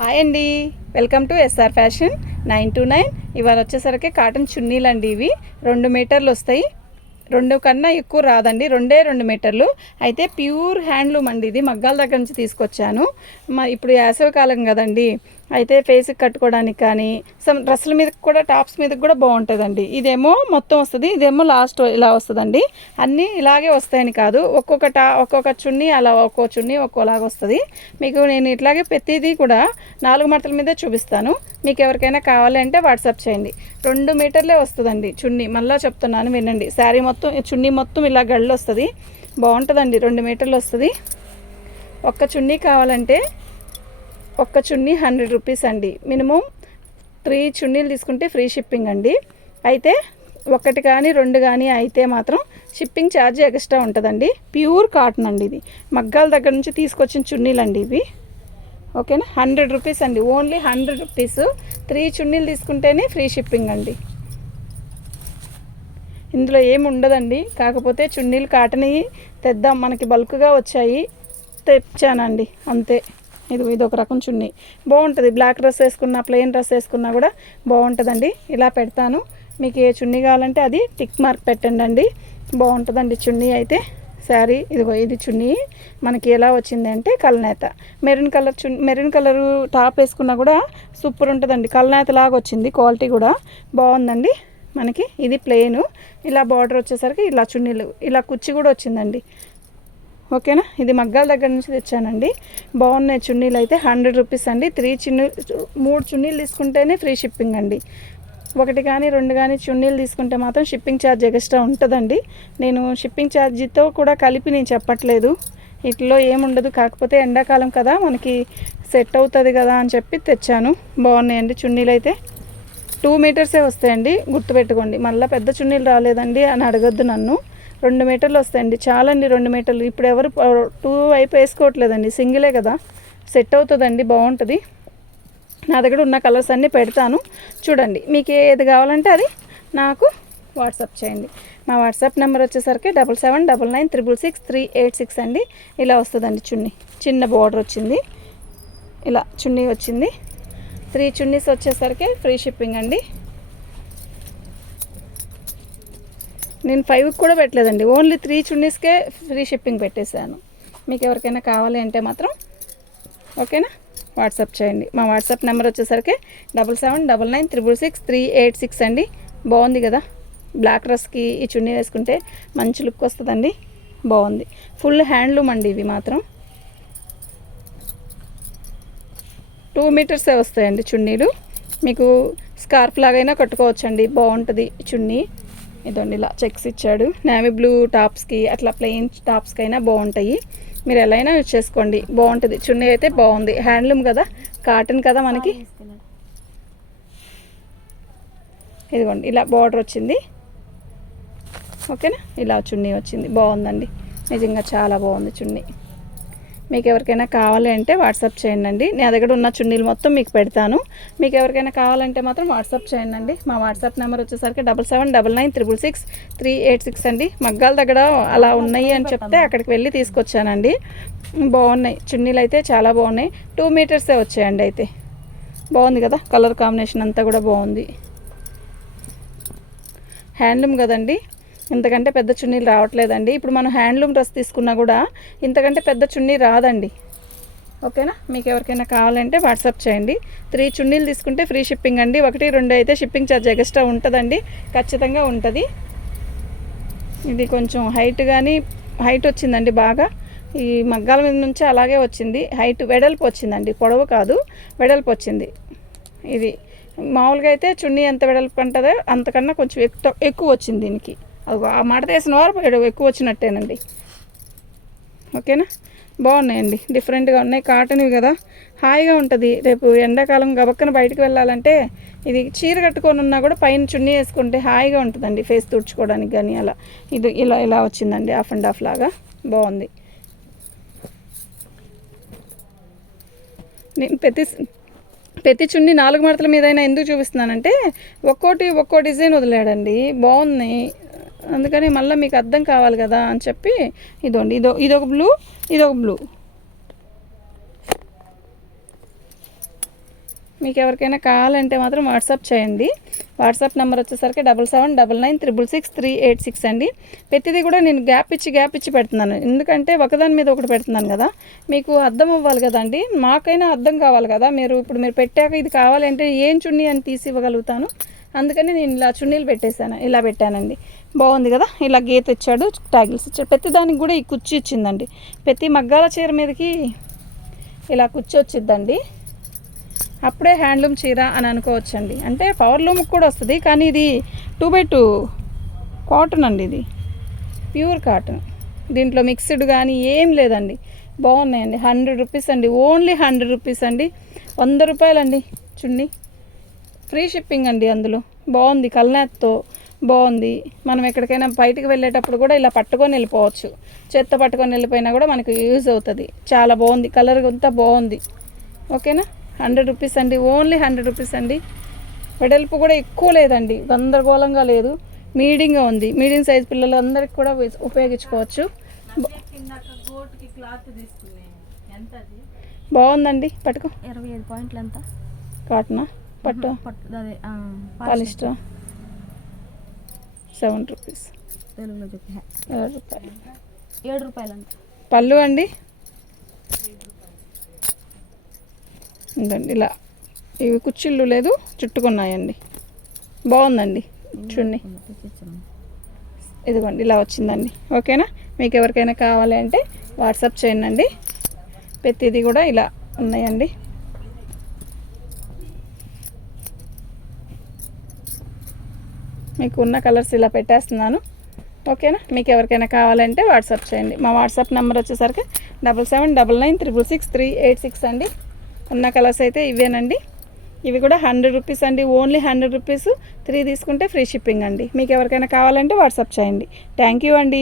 Hi అండి, welcome to SR fashion 929. ఇవాళ వచ్చేసరికి కాటన్ చున్నీలు అండి. ఇవి 2 మీటర్లు వస్తాయి. 2 కన్నా ఎక్కువ రాదండి, 2 మీటర్లు. అయితే ప్యూర్ హ్యాండ్లూమ్ అండి. ఇది మగ్గాల దగ్గర నుంచి తీసుకొచ్చాను. ఇప్పుడు వేసవికాలం కదండి, అయితే ఫేస్కి కట్టుకోవడానికి కానీ డ్రెస్సుల మీద కూడా, టాప్స్ మీద కూడా బాగుంటుందండి. ఇదేమో మొత్తం వస్తుంది, ఇదేమో లాస్ట్ ఇలా వస్తుందండి. అన్నీ ఇలాగే వస్తాయని కాదు, ఒక్కొక్క చున్నీ అలా, ఒక్కో చున్నీ ఒక్కోలాగా వస్తుంది. మీకు నేను ఇట్లాగే ప్రతిదీ కూడా 4 మడతల మీదే చూపిస్తాను. మీకు ఎవరికైనా కావాలి అంటే వాట్సాప్ చేయండి. 2 మీటర్లే వస్తుందండి చున్నీ. మళ్ళీ చెప్తున్నాను వినండి. శారీ మొత్తం, చున్నీ మొత్తం ఇలా గళ్ళు వస్తుంది, బాగుంటుందండి. 2 మీటర్లు వస్తుంది. ఒక్క చున్నీ కావాలంటే ఒక్క చున్నీ 100 రూపీస్ అండి. మినిమం 3 చున్నీలు తీసుకుంటే ఫ్రీ షిప్పింగ్ అండి. అయితే 1 కానీ 2 కానీ అయితే మాత్రం షిప్పింగ్ ఛార్జ్ ఎక్స్ట్రా ఉంటుందండి. ప్యూర్ కాటన్ అండి. ఇది మగ్గాల దగ్గర నుంచి తీసుకొచ్చిన చున్నీలు అండి ఇవి. ఓకేనా, 100 రూపీస్ అండి, ఓన్లీ 100 రూపీస్. 3 చున్నీలు తీసుకుంటేనే ఫ్రీ షిప్పింగ్ అండి. ఇందులో ఏమి ఉండదండి, కాకపోతే చున్నీలు కాటన్ తెద్దాం, మనకి బల్క్గా వచ్చాయి, తెచ్చానండి అంతే. ఇది ఒక రకం చున్నీ, బాగుంటుంది. బ్లాక్ డ్రెస్ వేసుకున్నా, ప్లెయిన్ డ్రెస్ వేసుకున్నా కూడా బాగుంటుందండి. ఇలా పెడతాను. మీకు ఏ చున్నీ కావాలంటే అది టిక్ మార్క్ పెట్టండి అండి, బాగుంటుందండి చున్నీ అయితే. శారీ ఇది చున్నీ మనకి ఎలా వచ్చింది అంటే కలనేత, మెరూన్ కలరు టాప్ వేసుకున్నా కూడా సూపర్ ఉంటుందండి. కలనేత లాగా వచ్చింది, క్వాలిటీ కూడా బాగుందండి. మనకి ఇది ప్లెయిన్, ఇలా బార్డర్ వచ్చేసరికి ఇలా చున్నీలు, ఇలా కుచ్చి కూడా వచ్చిందండి. ఓకేనా, ఇది మగ్గాల దగ్గర నుంచి తెచ్చానండి. బాగున్నాయి చున్నీలు అయితే. 100 రూపీస్ అండి. 3 చున్నీలు తీసుకుంటేనే ఫ్రీ షిప్పింగ్ అండి. 1 కానీ 2 కానీ చున్నీలు తీసుకుంటే మాత్రం షిప్పింగ్ ఛార్జ్ ఎక్స్ట్రా ఉంటుందండి. నేను షిప్పింగ్ ఛార్జీతో కూడా కలిపి నేను చెప్పట్లేదు, ఇట్లో ఏముండదు. కాకపోతే ఎండాకాలం కదా, మనకి సెట్ అవుతుంది కదా అని చెప్పి తెచ్చాను. బాగున్నాయండి చున్నీలు అయితే. 2 మీటర్సే వస్తాయండి, గుర్తుపెట్టుకోండి. మళ్ళీ పెద్ద చున్నీలు రాలేదండి అని అడగద్దు నన్ను. 2 మీటర్లు వస్తాయండి, చాలండి 2 మీటర్లు. ఇప్పుడు ఎవరు 2 వైపు వేసుకోవట్లేదండి, సింగిలే కదా, సెట్ అవుతుందండి, బాగుంటుంది. నా దగ్గర ఉన్న కలర్స్ అన్నీ పెడతాను, చూడండి. మీకు ఏది కావాలంటే అది నాకు వాట్సాప్ చేయండి. మా వాట్సాప్ నెంబర్ వచ్చేసరికి 7799666386 అండి. ఇలా వస్తుందండి చున్నీ. చిన్న బార్డర్ వచ్చింది, ఇలా చున్నీ వచ్చింది. 3 చున్నీస్ వచ్చేసరికి ఫ్రీ షిప్పింగ్ అండి. నేను 5 కూడా పెట్టలేదండి, ఓన్లీ 3 చున్నీస్కే ఫ్రీ షిప్పింగ్ పెట్టేశాను. మీకు ఎవరికైనా కావాలి అంటే మాత్రం ఓకేనా, వాట్సాప్ చేయండి. మా వాట్సాప్ నెంబర్ వచ్చేసరికి 7799666386 అండి. బాగుంది కదా, బ్లాక్ డ్రెస్కి ఈ చున్నీ వేసుకుంటే మంచి లుక్ వస్తుందండి, బాగుంది. ఫుల్ హ్యాండ్లూమ్ అండి ఇవి మాత్రం. 2 మీటర్సే వస్తాయండి చున్నీలు. మీకు స్కార్ఫ్ లాగైనా కట్టుకోవచ్చండి, బాగుంటుంది చున్నీ. ఇదండి, ఇలా చెక్స్ ఇచ్చాడు. నేవీ బ్లూ టాప్స్కి, అట్లా ప్లెయిన్ టాప్స్కి అయినా బాగుంటాయి. మీరు ఎలా అయినా యూజ్ చేసుకోండి, బాగుంటుంది. చున్నీ అయితే బాగుంది, హ్యాండ్లూమ్ కదా, కాటన్ కదా మనకి. ఇదిగోండి, ఇలా బార్డర్ వచ్చింది. ఓకేనా, ఇలా చున్నీ వచ్చింది, బాగుందండి. నిజంగా చాలా బాగుంది చున్నీ. మీకు ఎవరికైనా కావాలి అంటే వాట్సాప్ చేయండి. నా దగ్గర ఉన్న చున్నీలు మొత్తం మీకు పెడతాను. మీకు ఎవరికైనా కావాలంటే మాత్రం వాట్సాప్ చేయండి. మా వాట్సాప్ నెంబర్ వచ్చేసరికి 7799666386 అండి. మగ్గాల దగ్గర అలా ఉన్నాయి అని చెప్తే అక్కడికి వెళ్ళి తీసుకొచ్చానండి. బాగున్నాయి చున్నీలు అయితే, చాలా బాగున్నాయి. 2 మీటర్సే వచ్చాయండి. అయితే బాగుంది కదా, కలర్ కాంబినేషన్ అంతా కూడా బాగుంది. హ్యాండ్లూమ్ కదండి, ఇంతకంటే పెద్ద చున్నీలు రావట్లేదండి. ఇప్పుడు మనం హ్యాండ్లూమ్ డ్రెస్ తీసుకున్నా కూడా ఇంతకంటే పెద్ద చున్నీ రాదండి. ఓకేనా, మీకు ఎవరికైనా కావాలంటే వాట్సాప్ చేయండి. 3 చున్నీలు తీసుకుంటే ఫ్రీ షిప్పింగ్ అండి. 1, 2 అయితే షిప్పింగ్ ఛార్జ్ ఎక్స్ట్రా ఉంటుందండి, ఖచ్చితంగా ఉంటుంది. ఇది కొంచెం హైట్ వచ్చిందండి బాగా. ఈ మగ్గాల మీద నుంచి అలాగే వచ్చింది, హైట్ వెడల్పు వచ్చిందండి, పొడవు కాదు, వెడల్పు వచ్చింది. ఇది మామూలుగా అయితే చున్నీ ఎంత వెడల్పు ఉంటుందో అంతకన్నా కొంచెం ఎక్కువ వచ్చింది దీనికి. అది ఆ మడత వేసిన వారు ఎక్కువ వచ్చినట్టేనండి. ఓకేనా, బాగున్నాయండి, డిఫరెంట్గా ఉన్నాయి. కాటన్వి కదా, హాయిగా ఉంటుంది. రేపు ఎండాకాలం గబక్కన బయటకు వెళ్ళాలంటే ఇది చీర కట్టుకొని ఉన్నా కూడా పైన చున్నీ వేసుకుంటే హాయిగా ఉంటుందండి, ఫేస్ తుడుచుకోవడానికి కానీ. అలా ఇది ఇలా వచ్చిందండి, హాఫ్ అండ్ హాఫ్ లాగా, బాగుంది. నేను ప్రతి చున్నీ 4 మడతల మీదైనా ఎందుకు చూపిస్తున్నానంటే ఒక్కో డిజైన్ వదిలాడండి, బాగున్నాయి. అందుకని మళ్ళీ మీకు అర్థం కావాలి కదా అని చెప్పి ఇదోండి, ఇదొక బ్లూ, ఇదొక బ్లూ. మీకు ఎవరికైనా కావాలంటే మాత్రం వాట్సాప్ చేయండి. వాట్సాప్ నెంబర్ వచ్చేసరికి 7799666386 అండి. ప్రతిదీ కూడా నేను గ్యాప్ ఇచ్చి పెడుతున్నాను, ఎందుకంటే ఒకదాని మీద ఒకటి పెడుతున్నాను కదా, మీకు అర్థం అవ్వాలి కదండి, మాకైనా అర్థం కావాలి కదా. మీరు పెట్టాక ఇది కావాలంటే ఏం చున్నీ అని తీసి ఇవ్వగలుగుతాను, అందుకని నేను ఇలా చున్నీలు ఇలా పెట్టానండి. బాగుంది కదా, ఇలా గీత ఇచ్చాడు, ట్యాగిల్స్ ఇచ్చాడు. ప్రతి దానికి కూడా ఈ కుర్చీ ఇచ్చిందండి. ప్రతి మగ్గాల చీర మీదకి ఇలా కుర్చీ వచ్చిద్దండి, అప్పుడే హ్యాండ్లూమ్ చీర అని అనుకోవచ్చండి. అంటే పవర్ లూమ్కి కూడా వస్తుంది, కానీ ఇది 2x2 కాటన్ అండి, ఇది ప్యూర్ కాటన్, దీంట్లో మిక్స్డ్ కానీ ఏం లేదండి. బాగున్నాయండి. 100 రూపీస్ అండి, ఓన్లీ 100 రూపీస్ అండి. 100 రూపాయలండి చున్నీ, ఫ్రీ షిప్పింగ్ అండి. అందులో బాగుంది, కల్నాథ్తో బాగుంది. మనం ఎక్కడికైనా బయటికి వెళ్ళేటప్పుడు కూడా ఇలా పట్టుకొని వెళ్ళిపోవచ్చు, చేత్తో పట్టుకొని వెళ్ళిపోయినా కూడా మనకు యూజ్ అవుతుంది. చాలా బాగుంది, కలర్ అంతా బాగుంది. ఓకేనా, 100 రూపీస్ అండి, ఓన్లీ 100 రూపీస్ అండి. వెడల్పు కూడా ఎక్కువ లేదండి, గందరగోళంగా లేదు, మీడియంగా ఉంది. మీడియం సైజ్ పిల్లలందరికీ కూడా ఉపయోగించుకోవచ్చు. బాగుందండి. పట్టుకో. 25 పాయింట్లు ఎంత? కాటనా పట్టు పాలిస్టరా? 7 రూపీస్. తెలుగులో చెప్పి 7 రూపాయలు. 7 రూపాయలు అంత. పళ్ళు అండి ఉందండి, ఇలా ఇవి కుచ్చిళ్ళు లేదు, చుట్టుకున్నాయండి. బాగుందండి చున్నీ, ఇదిగోండి ఇలా వచ్చిందండి. ఓకేనా, మీకు ఎవరికైనా కావాలి అంటే వాట్సాప్ చేయండి. ప్రతిదీ కూడా ఇలా ఉన్నాయండి. మీకు ఉన్న కలర్స్ ఇలా పెట్టేస్తున్నాను. ఓకేనా, మీకు ఎవరికైనా కావాలంటే వాట్సాప్ చేయండి. మా వాట్సాప్ నెంబర్ వచ్చేసరికి 7799666386 అండి. ఉన్న కలర్స్ అయితే ఇవేనండి. ఇవి కూడా 100 రూపీస్ అండి, ఓన్లీ 100 రూపీస్. 3 తీసుకుంటే ఫ్రీ షిప్పింగ్ అండి. మీకు ఎవరికైనా కావాలంటే వాట్సాప్ చేయండి. థ్యాంక్ యూ అండి.